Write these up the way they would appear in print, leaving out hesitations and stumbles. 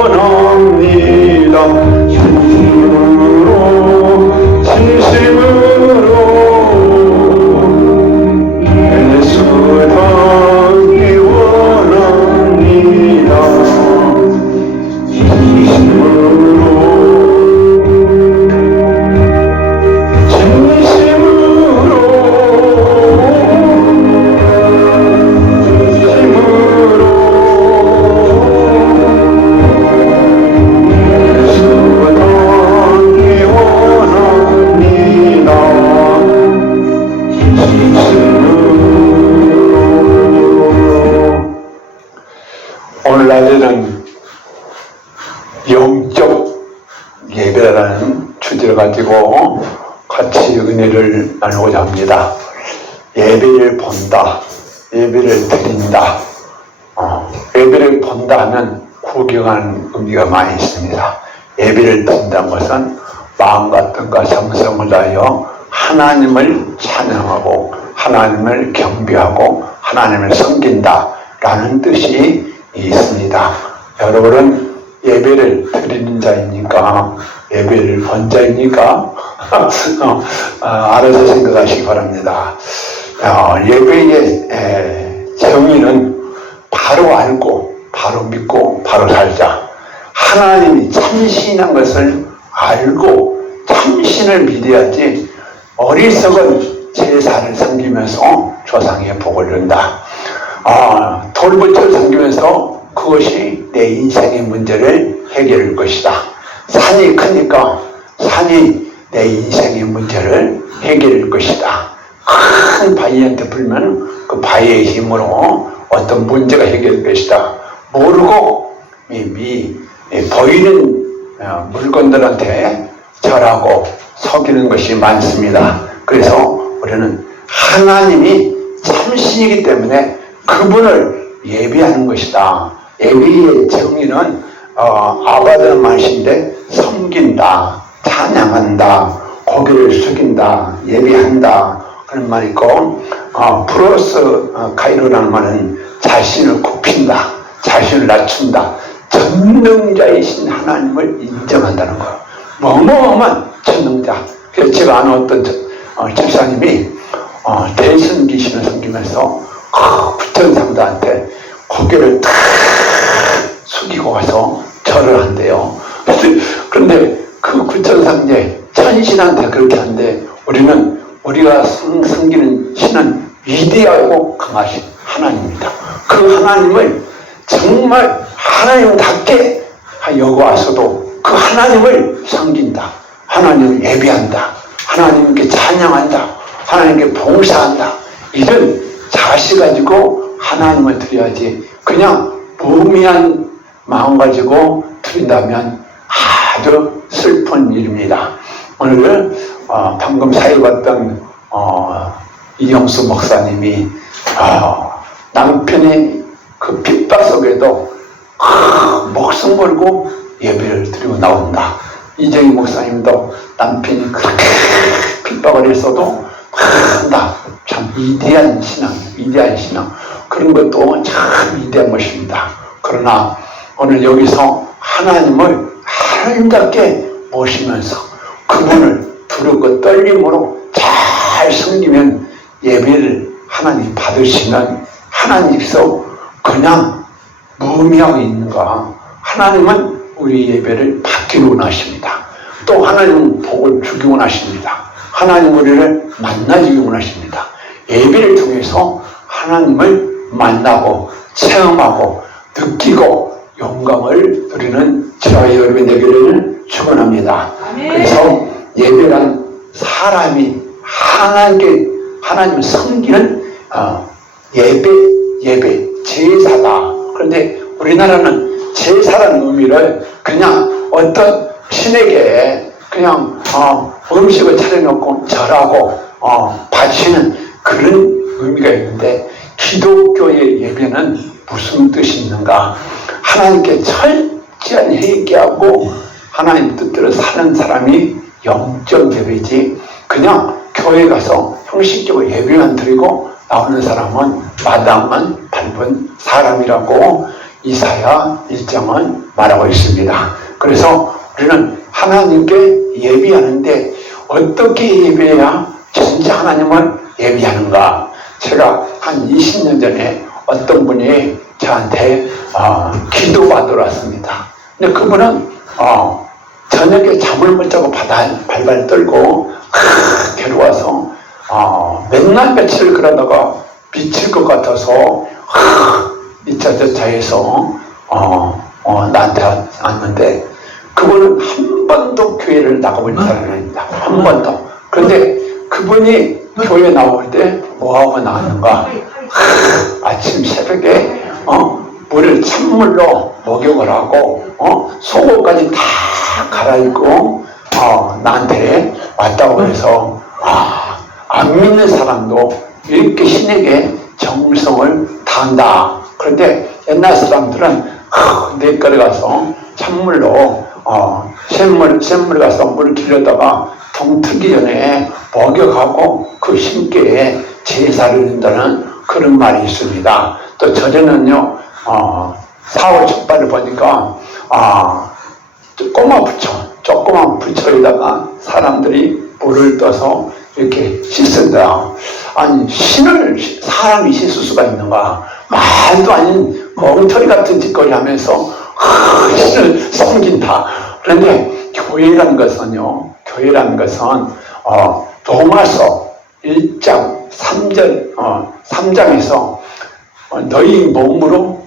원합니다. 진심으로 애쓰다기 원합니다. 진심으로 오늘날에는 영적 예배라는 주제를 가지고 같이 은혜를 나누고자 합니다. 예배를 본다, 예배를 드린다. 예배를 본다 하면 구경하는 의미가 많이 있습니다. 예배를 드린다는 것은 마음과 뜻과 정성을 다하여 하나님을 찬양하고 하나님을 경배하고 하나님을 섬긴다 라는 뜻이 있습니다. 여러분은 예배를 드리는 자입니까? 예배를 본 자입니까? 알아서 생각하시기 바랍니다. 예배의 정의는 바로 알고 바로 믿고 바로 살자. 하나님이 참신한 것을 알고 참신을 믿어야지 어리석은 제사를 섬기면서 조상의 복을 준다. 돌부처를 섬기면서 그것이 내 인생의 문제를 해결할 것이다. 산이 크니까 산이 내 인생의 문제를 해결할 것이다. 큰 바위한테 불면 그 바위의 힘으로 어떤 문제가 해결될 것이다. 모르고 보이는 물건들한테 절하고 속이는 것이 많습니다. 그래서 우리는 하나님이 참신이기 때문에 그분을 예배하는 것이다. 예배의 정의는 아바다는 말씀인데 섬긴다, 찬양한다, 고개를 숙인다, 예배한다 그런 말이 있고 플러스 카이로라는 말은 자신을 굽힌다, 자신을 낮춘다, 전능자이신 하나님을 인정한다는 거예요. 어마어마한 전능자. 그래서 제가 아는 어떤 집사님이 대선 귀신을 섬기면서 부천상자한테 고개를 탁 숙이고 가서 절을 한대요. 그런데 그 부천상제 천신한테 그렇게 하는데 우리가 섬기는 신은 위대하고 강하신 하나님입니다. 그 하나님을 정말 하나님답게 여겨와서도 그 하나님을 섬긴다, 하나님을 예배한다, 하나님께 찬양한다, 하나님께 봉사한다, 이런 자세 가지고 하나님을 드려야지 그냥 무미한 마음 가지고 드린다면 아주 슬픈 일입니다. 오늘 방금 사회봤던 이영수 목사님이 남편의 그 핍박 속에도 목숨 걸고 예배를 드리고 나온다. 이정희 목사님도 남편이 그렇게 핍박을 했어도 한다. 참 위대한 신앙, 위대한 신앙. 그런 것도 참 위대한 것입니다. 그러나 오늘 여기서 하나님을 하나님답게 모시면서 그분을 부르고 떨림으로 잘 섬기면 예배를 하나님 받으시면 하나님께서 그냥 무미하게 있는가. 하나님은 우리 예배를 받기를 원하십니다. 또 하나님은 복을 주기 원하십니다. 하나님 우리를 만나주기 원하십니다. 예배를 통해서 하나님을 만나고 체험하고 느끼고 영광을 누리는 저와 여러분이 되기를 축원합니다. 그래서 예배란 사람이 하나님을 섬기는 예배, 제사다. 그런데 우리나라는 제사라는 의미를 그냥 어떤 신에게 그냥 음식을 차려놓고 절하고 바치는 그런 의미가 있는데 기독교의 예배는 무슨 뜻이 있는가? 하나님께 철저히 회개하고 하나님 뜻대로 사는 사람이 영적 예배지 그냥 교회 가서 형식적으로 예배만 드리고 나오는 사람은 마당만 밟은 사람이라고 이사야 1장은 말하고 있습니다. 그래서 우리는 하나님께 예비하는데 어떻게 예비해야 진짜 하나님을 예비하는가? 제가 한 20년 전에 어떤 분이 저한테 기도받으러 왔습니다. 근데 그분은 저녁에 잠을 못 자고 발발 떨고 괴로워서 맨날 며칠 그러다가 미칠 것 같아서 이차저차 해서 나한테 왔는데, 그분은 한 번도 교회를 나가본 사람이 아닙니다. 한 번도. 그런데 그분이 교회 나올 때 뭐하고 나왔는가? 아침 새벽에 물을 찬물로 목욕을 하고 속옷까지 다 갈아입고 나한테 왔다고 해서 안 믿는 사람도 이렇게 신에게 정성을 다한다. 그런데 옛날 사람들은 내거리 가서 찬물로 샘물 가서 물을 길러다가 동 트기 전에 목욕하고 그 신께 제사를 드린다는 그런 말이 있습니다. 또 저전은요 4월 첫발을 보니까 조그만 부처에다가 사람들이 물을 떠서 이렇게 씻는다. 아니 사람이 씻을 수가 있는가? 말도 아닌 엉터리 같은 짓거리 하면서 신을 섬긴다. 그런데 교회라는 것은 로마서 1장 3장에서 너희 몸으로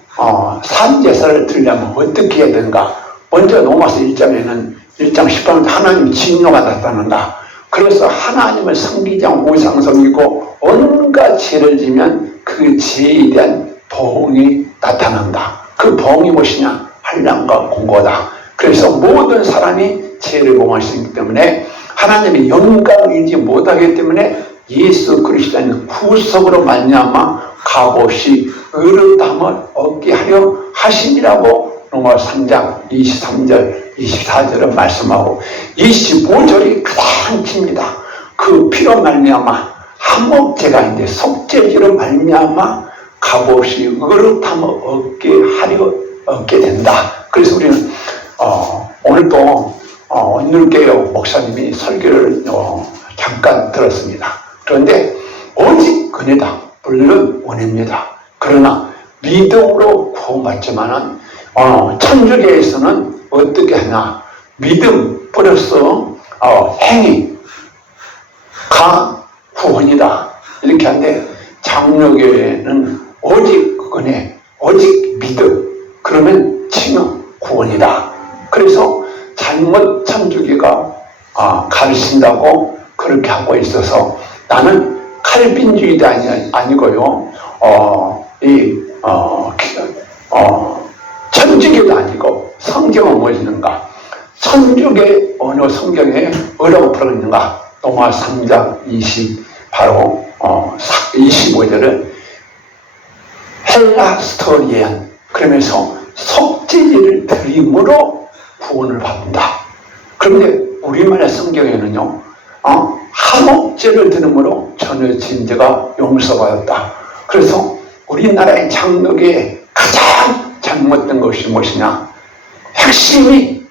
산제사를 드리려면 어떻게 해야 되는가? 먼저 로마서 1장에는 1장 10절에 하나님 진노가 나타난다. 그래서 하나님을 섬기지 않고 우상 섬기고 온갖 죄를 지면 그 죄에 대한 보응이 나타난다. 그 보응이 무엇이냐? 한량과 공고다. 그래서 모든 사람이 죄를 범할 수 있기 때문에 하나님의 영광을 잃지 못하기 때문에 예수 그리스도의 구속으로 말미암아 값없이 의롭다함을 얻게 하려 하심이라고 로마서 3장 23절 24절은 말씀하고 25절이 가장 깁니다. 그 피로 말미암아 한목제가 있는데 속죄제로 말미암아 값없이 의롭다함을 얻게 된다. 그래서 우리는 오늘도 온누리교회 목사님이 설교를 잠깐 들었습니다. 그런데 오직 은혜다. 물론 은혜입니다. 그러나 믿음으로 구원받지만은 천주교에서는 어떻게 하냐? 믿음 플러스 행위가 구원이다. 이렇게 하는데 장로교회는 오직 은혜, 오직 믿음. 그러면 치면 구원이다. 그래서 잘못 천주교가 가르친다고 그렇게 하고 있어서 나는 칼빈주의도 아니고요. 천주교도 아니고 성경은 무엇인가? 천주교 어느 성경에 뭐라고 풀어있는가? 로마 3장 25절은 헬라 스토리안, 그러면서 속죄제를 드림으로 구원을 받는다. 그런데 우리말의 성경에는요, 한목제를 드림으로 전의 진죄가 용서받았다. 그래서 우리나라의 장로교의 가장 잘못된 것이 무엇이냐? 핵심이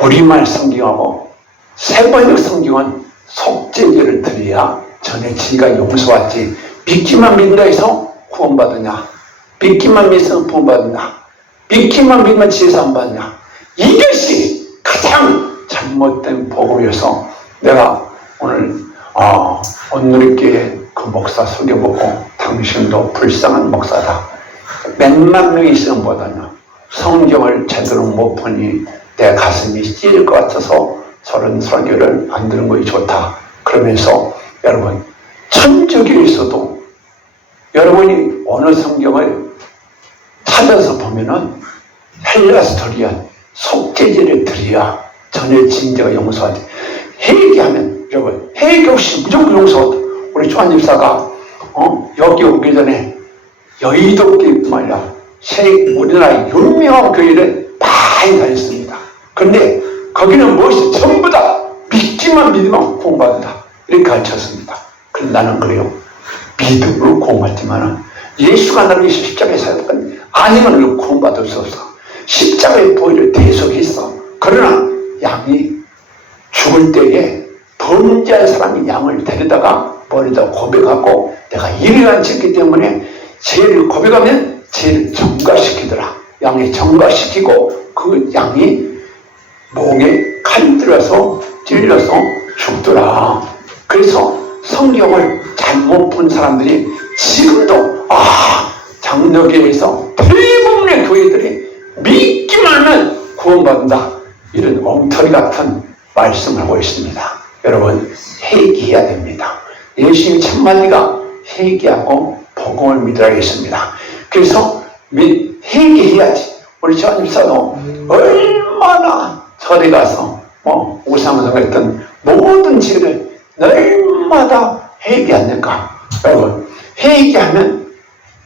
우리말 성경하고 세번역 성경은 속죄제를 드려야 전의 죄가 용서받지. 믿기만 믿는다 해서 구원받으냐? 믿기만 믿으면 구원받느냐? 믿기만 믿으면 제사 안 받느냐? 이것이 가장 잘못된 복음이어서 내가 오늘 온누리교회 그 목사 소개보고 당신도 불쌍한 목사다. 몇만 명이 시험보다는 성경을 제대로 못 보니 내 가슴이 찢을 것 같아서 저런 설교를 안 들은 것이 좋다. 그러면서 여러분 천주교에서도 여러분이 어느 성경을 찾아서 보면은 헬라 스토리안 속죄제를 드려야 전의 진죄가 용서하지. 회개하면 여러분 회개 없이 무조건 용서하다. 우리 조한 집사가 여기 오기 전에 여의도교회 말이야 우리나라의 유명한 교회를 많이 다녔습니다. 그런데 거기는 무엇이 전부 다 믿기만 믿으면 구원받는다 이렇게 가르쳤습니다. 그럼 나는 그래요. 믿음으로 구원받지만은 예수가 나를 위해서 십자가에 사였건 아니면 우리가 구원받을 수 없어. 십자가의 보혈을 대속했어. 그러나 양이 죽을 때에 범죄한 사람이 양을 데려다가 머리다 고백하고 내가 이를 안 지켰기 때문에 죄를 고백하면 죄를 정가시키더라. 양이 정가시키고 그 양이 목에 칼 들어서 찔려서 죽더라. 그래서 성경을 잘못 본 사람들이 지금도 장로교에서 대부분의 교회들이 믿기만 하면 구원받는다, 이런 엉터리 같은 말씀을 하고 있습니다. 여러분, 회개해야 됩니다. 예수님 첫마디가 회개하고 복음을 믿으라 했습니다. 그래서 회개해야지. 우리 전입사도 얼마나 절에 가서 우상숭배했던 모든 죄를 날마다 회개하는가. 여러분, 회개하면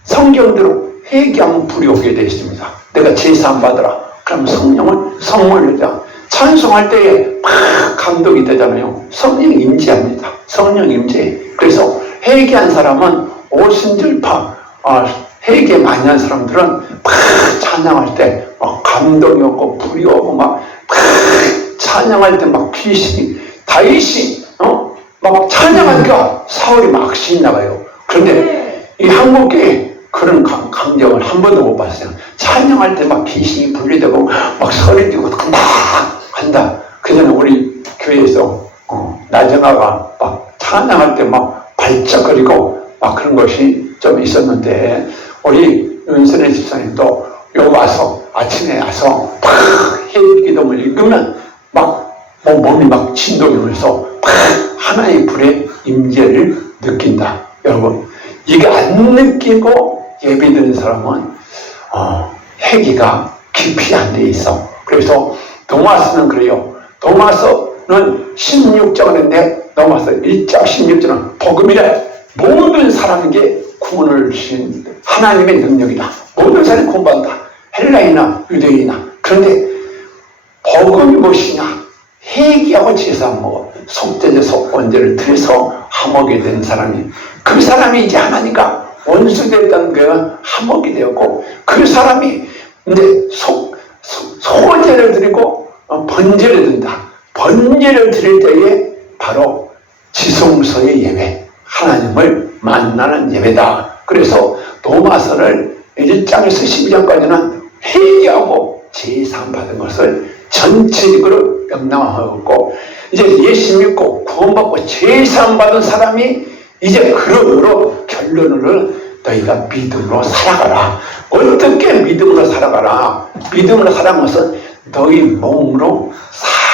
성경대로 회개하면 불이 오게 되어 있습니다. 내가 제사함 받으라. 그럼 성령을 선물을 자 찬송할 때에 막 감동이 되잖아요. 성령 임재합니다. 성령 임재. 그래서 회개한 사람은 오순절파, 회개 많이 한 사람들은 막 찬양할 때 막 감동이 오고 불이 오고 막 찬양할 때 막 귀신이 다윗이 막 찬양하니까 사울이 막 신나가요. 그런데 이 한국에 그런 감정을 한 번도 못 봤어요. 찬양할 때 막 귀신이 분리되고 막 소리 지르고 한다. 그전에 우리 교회에서 나정아가 막 찬양할 때 막 발작거리고 막 그런 것이 좀 있었는데, 우리 윤선혜 집사님도 여기 와서 아침에 와서 막 해기도문을 읽으면 막 몸이 막 진동이 오면서 막 하나의 불의 임재를 느낀다. 여러분, 이게 안 느끼고 예배드리는 사람은 회개가 깊이 안 돼 있어. 그래서 도마스는 그래요. 도마스는 16장인데 도마스 1장 16장은 복음이래. 모든 사람에게 구원을 주신 하나님의 능력이다. 모든 사람이 구원받는다. 헬라이나 유대인이나. 그런데 복음이 무엇이냐? 회개하고 제사 안 먹어. 속죄제 속건제를 들여서 하먹게 된 사람이, 그 사람이 이제 하나님과 원수됐다는 게 하먹이 되었고, 그 사람이 근데 소제를 드리고 번제를 든다. 번제를 드릴 때에 바로 지성소의 예배, 하나님을 만나는 예배다. 그래서 도마서를 1장에서 12장까지는 회개하고 제사함 받은 것을 전체적으로 명랑하고, 이제 예수 믿고 구원받고 제사함 받은 사람이 이제 그러므로 결론으로 너희가 믿음으로 살아가라. 어떻게 믿음으로 살아가라? 믿음으로 살아가는 것은 너희 몸으로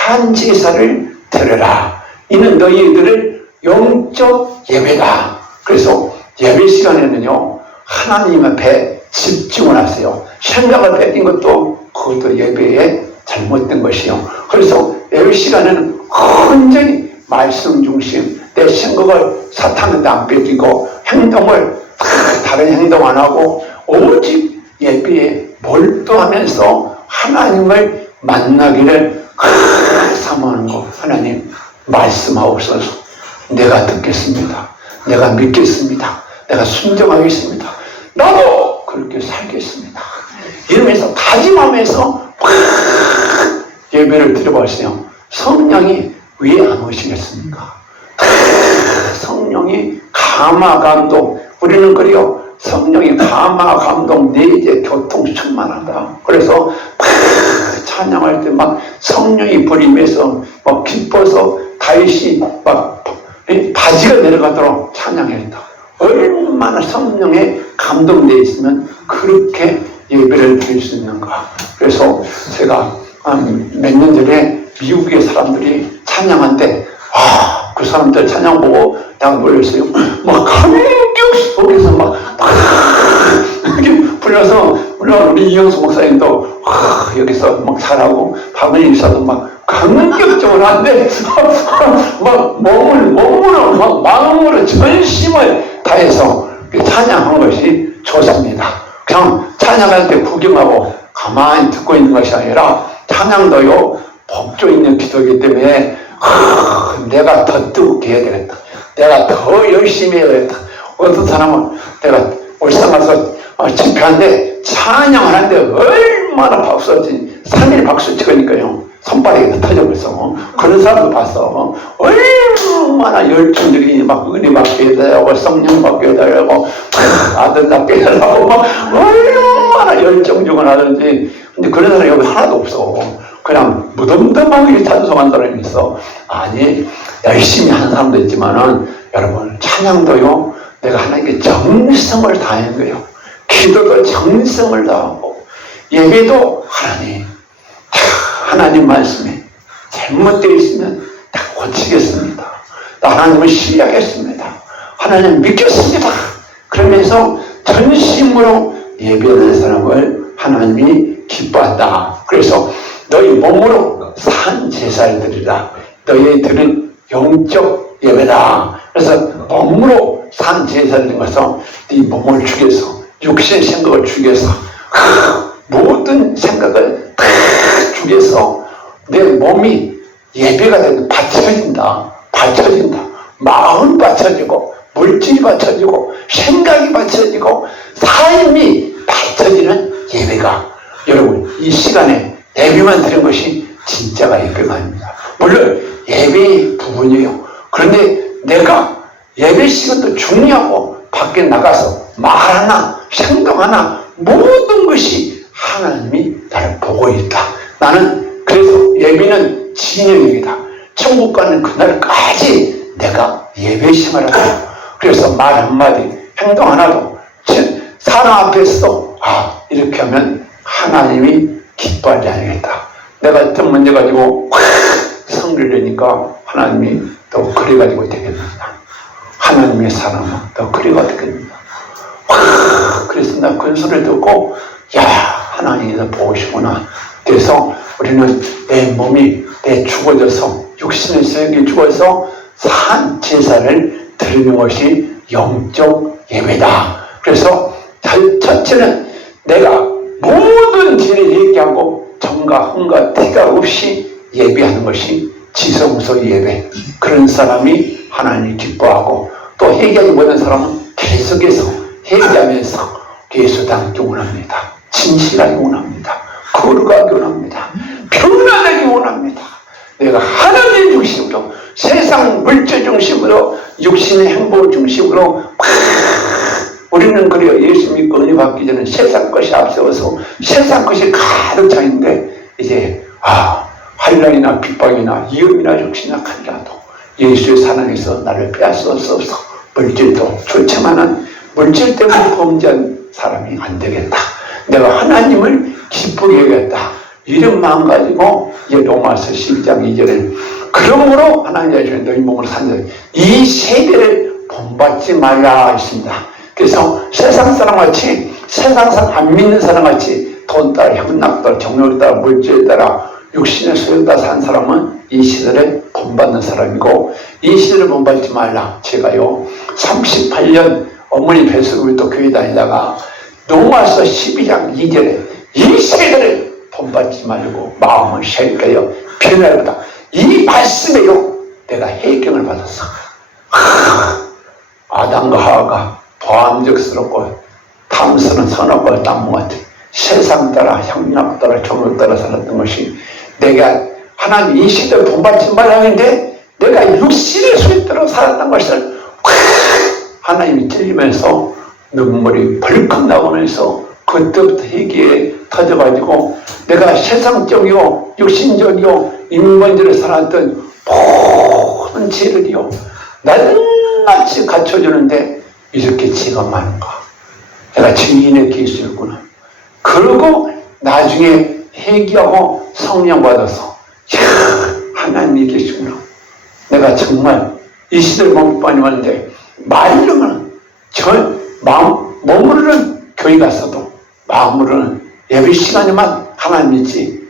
산제사를 드려라. 이는 너희들을 영적 예배다. 그래서 예배 시간에는요, 하나님 앞에 집중을 하세요. 생각을 뺏긴 것도 그것도 예배에 잘못된 것이요. 그래서 예배 시간에는 온전히 말씀 중심, 내 생각을 사탄한테 안 뺏기고 행동을 다른 행동 안 하고 오직 예배에 몰두하면서 하나님을 만나기를 사모하는 거. 하나님 말씀하옵소서. 내가 듣겠습니다. 내가 믿겠습니다. 내가 순종하겠습니다. 나도 그렇게 살겠습니다. 이러면서 다짐하면서 예배를 드려보세요. 성령이 왜 안 오시겠습니까? 성령이 감화감동, 우리는 그래요. 성령이 감화감동, 내재 교통 충만하다. 그래서 찬양할 때 막 성령이 불임해서 막 기뻐서 다윗이 막 바지가 내려가도록 찬양했다. 얼마나 성령에 감동되어 있으면 그렇게 예배를 드릴 수 있는가. 그래서 제가 몇 년 전에 미국의 사람들이 찬양한데 그 사람들 찬양 보고 내가 놀랐어요. 막 감격 속에서 막 이렇게 불려서 우리 이영수 목사님도 여기서 막 잘하고 박은희 기사도 막 감격적으로 하는데 막 몸으로 막 마음으로 전심을 다해서 찬양한 것이 좋습니다. 그냥 찬양할 때 구경하고 가만히 듣고 있는 것이 아니라 찬양도요 복조 있는 기도이기 때문에 내가 더 뜨겁게 해야 되겠다. 내가 더 열심히 해야 되겠다. 어떤 사람은 내가 울산 가서 집회하는데 찬양하는데 얼마나 박수치 3일 박수 찍으니까요 손바닥이 터져버렸어. 그런 사람도 봤어. 얼마나 열정적이 막 은혜 받게 해달라고 성령 받게 해달라고 아들 낳게 해달라고 막 얼마나 열정적으로 하든지. 근데 그런 사람이 여기 하나도 없어. 그냥 무덤덤하게 찬송한 사람이 있어. 아니 열심히 하는 사람도 있지만은 여러분 찬양도요 내가 하나님께 정성을 다하는 거예요. 기도도 정성을 다하고 예배도 하나님 말씀에 잘못되어 있으면 다 고치겠습니다. 하나님을 신뢰하겠습니다. 하나님 믿겠습니다. 그러면서 전심으로 예배하는 사람을 하나님이 기뻐한다. 그래서 너희 몸으로 산 제사를 드리라. 너희들은 영적 예배다. 그래서 몸으로 산 제사를 드린 것은 네 몸을 죽여서 육신의 생각을 죽여서 모든 생각을 다 죽여서 내 몸이 예배가 되고 바쳐진다. 마음 바쳐지고 물질이 바쳐지고 생각이 바쳐지고 삶이 바쳐지는 예배가 여러분 이 시간에 예배만 드린 것이 진짜가 예배가 아닙니다. 물론 예배의 부분이에요. 그런데 내가 예배 시간도 중요하고 밖에 나가서 말하나 행동하나 모든 것이 하나님이 나를 보고 있다. 나는 그래서 예배는 진영이다. 천국 가는 그날까지 내가 예배 생활을 그래서 말 한마디 행동 하나도 사람 앞에서 이렇게 하면 하나님이 기뻐하지 않겠다. 내가 어떤 문제 가지고 성를 내니까 하나님이 또 그래가지고 되겠는가. 하나님의 사람은 또 그래가 되겠는가. 그래서 나 그 소리를 듣고 하나님이 더 보고 싶구나. 그래서 우리는 내 몸이 죽어져서 육신의 세력이 죽어서 산 제사를 드리는 것이 영적 예배다. 그래서 첫째는 내가 모든 죄를 얘기하고 정과 흥과 티가 없이 예배하는 것이 지성소 예배. 그런 사람이 하나님을 기뻐하고 또 회개하지 못한 사람은 계속해서 회개하면서 예수답게 원합니다. 진실하게 원합니다. 거룩하게 원합니다. 평안하게 원합니다. 내가 하나님 중심으로 세상 물질 중심으로 육신의 행복 중심으로 우리는 그래요. 예수 믿고 은혜 받기 전에 세상 것이 앞세워서 세상 것이 가득 차 있는데 이제 환난이나 핍박이나 위험이나 역시나 칼라도 예수의 사랑에서 나를 빼앗을 수 없어. 물질도 좋지만은 물질 때문에 범죄한 사람이 안 되겠다. 내가 하나님을 기쁘게 해야겠다. 이런 마음 가지고 이제 로마서 12장 2절에 그러므로 하나님 자신이 너희 몸으로 산다. 이 세대를 본받지 말라 했습니다. 그래서 세상 사람같이 세상 사람 안 믿는 사람같이 돈 따라 현낙 따라 정욕 따라 물질에 따라 육신의 소유 따라 산 사람은 이 시대를 본받는 사람이고 이 시대를 본받지 말라. 제가요 38년 어머니 뱃속으로 교회 다니다가 로마서 12장 2절에 이 세대를 본받지 말고 마음을 새겨요. 변화보다 이 말씀에요 내가 해경을 받았어. 아담과 하와가 보암적스럽고 탐스러운 선악과를 따먹은 것 같아. 세상 따라 향락 따라 정욕 따라 살았던 것이 내가 하나님 이 시대를 본받지 말라는데 내가 육신의 소유 따라 살았던 것을 하나님이 찔리면서 눈물이 벌컥 나오면서 그때부터 회개에 터져가지고 내가 세상적이요 육신적이요 인본적으로 살았던 모든 죄를요 낱낱이 갖춰주는데 이렇게 죄가 많은가. 내가 증인의 계수였구나. 그러고 나중에 회개하고 성령 받아서 하나님이 계시구나. 내가 정말 이 시대를 많이 왔는데 말로는 몸으로는 교회 갔어도 마음으로는 예배 시간에만 하나님 믿지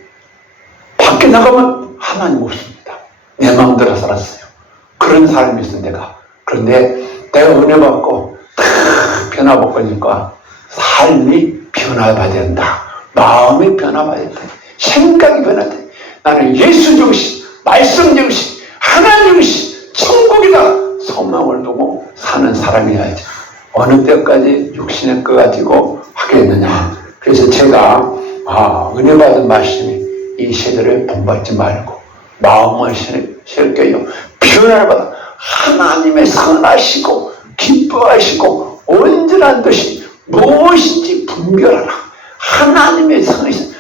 밖에 나가면 하나님 없습니다. 내 마음대로 살았어요. 그런 사람이었어 내가. 그런데 내가 은혜 받고 변화받고 하니까 삶이 변화받아야 된다. 마음이 변화받아야 된다. 생각이 변화돼야 된다. 나는 예수 중심, 말씀 중심, 하나님 중심, 천국이다 소망을 두고 사는 사람이어야지. 어느 때까지 육신의 거 가지고 하겠느냐. 그래서 제가 은혜 받은 말씀이 이 세대를 본받지 말고 마음을 새롭게요. 변화를 받아 하나님의 선하시고 기뻐하시고 온전한 뜻이 무엇인지 분별하라. 하나님의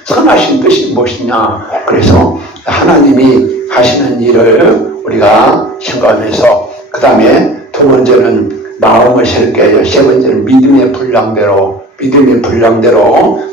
선하신 뜻이 무엇이냐. 그래서 하나님이 하시는 일을 우리가 생각하면서, 그 다음에 두 번째는 마음을 새롭게 하여, 세 번째는 믿음의 분량대로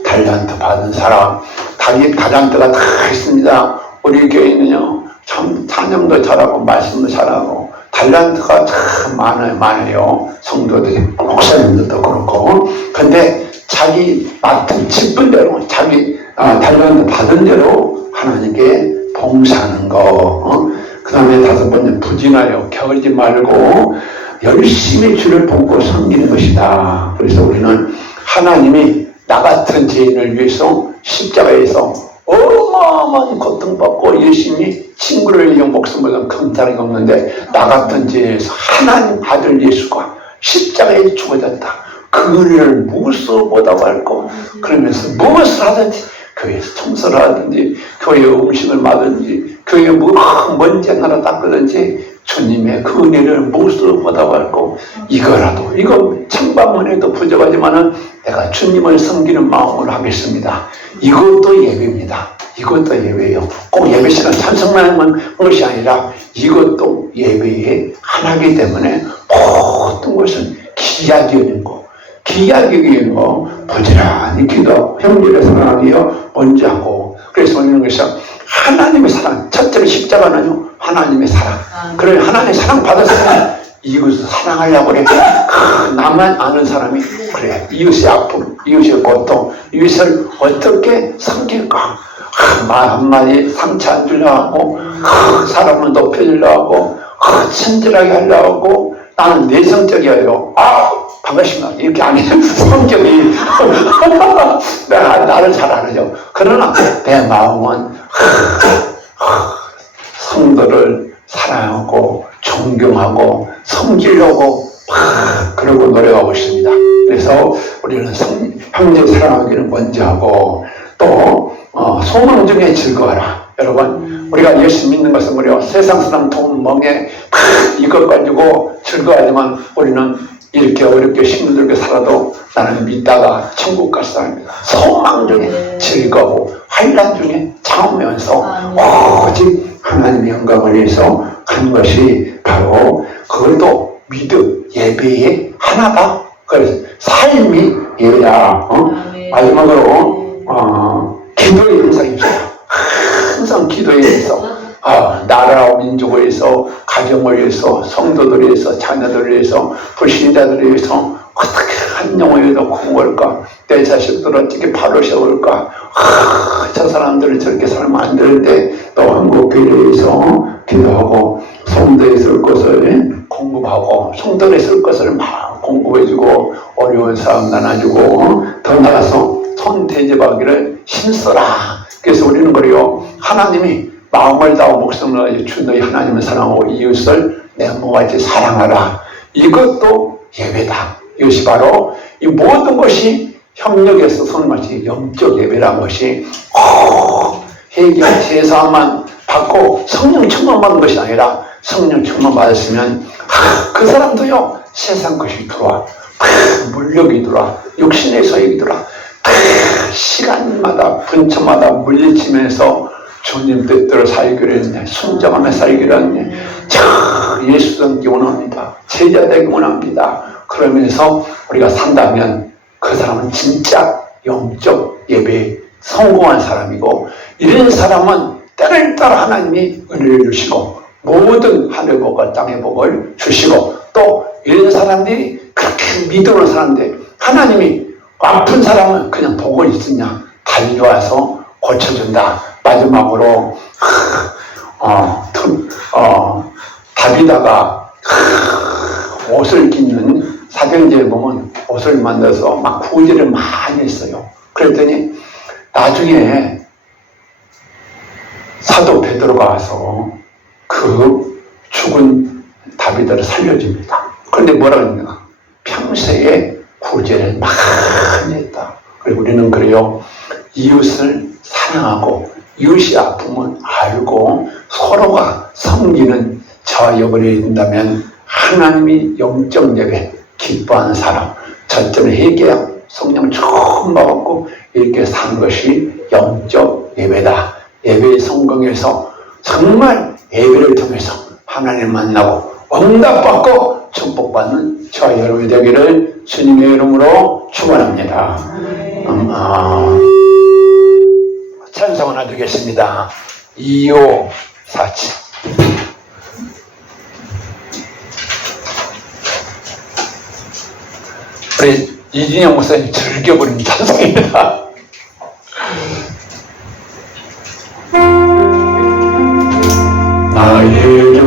달란트 받은 사람. 달란트가 다 있습니다. 우리 교회는요, 참 찬양도 잘하고 말씀도 잘하고 달란트가 참 많아요. 성도들이, 목사님들도 그렇고. 근데 자기 맡은 직분대로, 자기 달란트 받은 대로 하나님께 봉사하는 거. 그 다음에 다섯 번째, 부진하여 게으르지 말고 열심히 주를 돕고 섬기는 것이다. 그래서 우리는 하나님이 나 같은 죄인을 위해서 십자가에서 어마어마한 고통받고 열심히 친구를 위해 목숨을 건 사람이 없는데, 나 같은 죄에서 하나님 아들 예수가 십자가에 죽어졌다. 그 은혜를 무엇으로 보다고 할고, 그러면서 무엇을 하든지, 교회에서 청소를 하든지, 교회 음식을 마든지, 교회 먼지 하나 닦든지, 주님의 그 은혜를 무엇으로 보다고 할고, 이거라도, 이거 천방문에도 부족하지만은 내가 주님을 섬기는 마음으로 하겠습니다. 이것도 예배입니다. 이것도 예배예요. 꼭 예배 시간 찬송만 하는 것이 아니라 이것도 예배의 하나이기 때문에 모든 것은 기약이 있는 거, 부지런히 기도, 형제를 사랑하여 먼저 하고. 그래서 우리는 그래서 하나님의 사랑, 첫째로 십자가는요, 하나님의 사랑. 그래, 하나님의 사랑 받았으면 이것을 사랑하려고 그래. 나만 아는 사람이, 그래, 이웃의 아픔, 이웃의 고통, 이웃을 어떻게 섬길까? 말 한마디 상처 안 주려고 하고, 사람을 높여주려고 하고, 친절하게 하려고 하고, 나는 내성적이에요. 반갑습니다. 이렇게 안 해요. 성격이. 나를 잘 알아요. 그러나 내 마음은 성도를 사랑하고 존경하고 섬기려고 그러고 노력하고 있습니다. 그래서 우리는 형제 사랑하기를 먼저 하고, 또 소망 중에 즐거워라. 여러분, 우리가 예수 믿는 것은 우리가 세상 사람 돈 멍에 이것 가지고 즐거워하지만, 우리는 이렇게 어렵게 힘들게 살아도 나는 믿다가 천국 갈 사람입니다. 소망 중에 즐거워, 환난 중에 참으면서 오직 하나님의 영광을 위해서 하는 것이 바로, 그것도 믿음, 예배의 하나다. 그래서 삶이 예배다. 마지막으로 기도의 인상이 있어요. 항상 기도에 대해서 나라와 민족을 위해서, 가정을 위해서, 성도들을 위해서, 자녀들을 위해서, 불신자들을 위해서 어떻게 한 영혼을 위해서 공부할까? 내 자식들을 어떻게 바로 세울까? 저 사람들을 저렇게 살면 안 되는데, 또 한국교회를 위해서 기도하고, 성도에 쓸 것을 공급하고, 성도에 쓸 것을 막 공급해주고, 어려운 사람 나눠주고, 더 나아가서 손 대접하기를 힘써라. 그래서 우리는 그래요. 하나님이 마음을 다하고 목숨을 다하여 주 너희 하나님을 사랑하고 이웃을 내 몸같이 사랑하라. 이것도 예배다. 이것이 바로 이 모든 것이 협력해서 손맛이 영적 예배라는 것이 회개와 제사만 받고 성령 충만 받는 것이 아니라, 성령 충만 받았으면 그 사람도요, 세상 것이 들어와, 물욕이 들어와, 육신의 소욕이 들어와, 시간마다 분초마다 물리치면서 주님 뜻대로 살기로 했네, 순종하며 살기로 했네, 예수 닮기 원합니다, 제자 되기 원합니다. 그러면서 우리가 산다면 그 사람은 진짜 영적 예배에 성공한 사람이고, 이런 사람은 때를 따라 하나님이 은혜를 주시고 모든 하늘 복과 땅의 복을 주시고, 또 이런 사람들이 그렇게 믿음으로 사는데, 하나님이 아픈 사람은 그냥 보고 있으냐, 달려와서 고쳐준다. 마지막으로 다비다가 옷을 깃는 사경제를 보면 옷을 만들어서 막 구제를 많이 했어요. 그랬더니 나중에 사도 베드로가 와서 그 죽은 다비다를 살려줍니다. 그런데 뭐라 그러냐, 평소에 구제를 많이 했다. 그리고 우리는 그래요. 이웃을 사랑하고 이웃이 아픔을 알고 서로가 섬기는 저 여벌이 된다면 하나님이 영적 예배 기뻐하는 사람, 저점에 회개하고 성령 처음 받고 이렇게 사는 것이 영적 예배다. 예배의 성공에서 정말 예배를 통해서 하나님 만나고 응답받고 축복받는 저 여러분이 되기를 주님의 이름으로 축원합니다. 찬송 하나 드리겠습니다. 2547. 우리 이진영 목사님 즐겨부린 찬송입니다. 나에게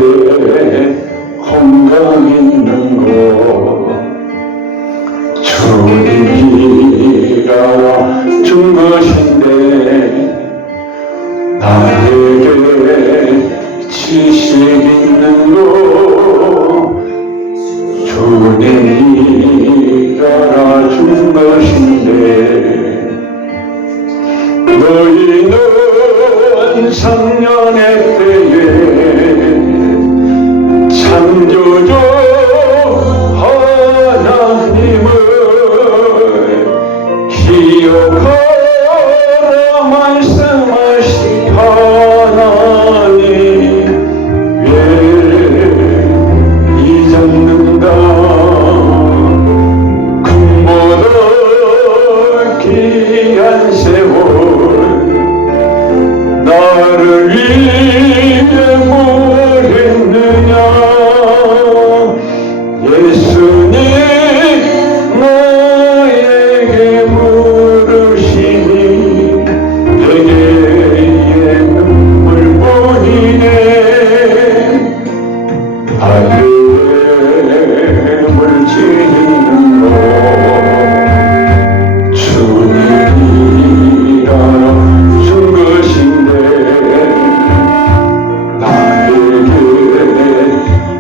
건강 있는 곳 주님이라 준 것인데 나에게 지식 있는 곳 주님이라 준 것인데 너희는 상년의 때에 창조주 하나님을 기억하라 말씀하신 하나님 왜 잊었는가 금보다 귀한 세월 나를 위해 뭘 했느냐 예수님 나에게 물으시니 내게의 눈물뿐이네 바람을 지는 것 주님이라 준 것인데 나에게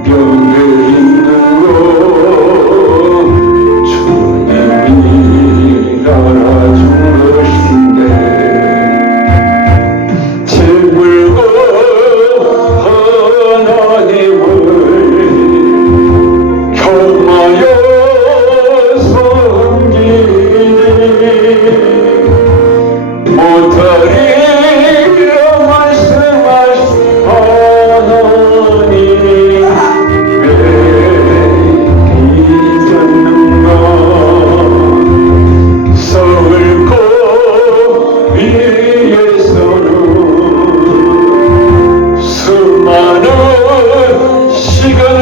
병에 있는 것 주님이라 준 것인데 재물과 하나님을 겸하여 섬기니 못하리라 말씀하신 하나님 왜 잊었는가 서울꽃 위에서는 수많은 시간을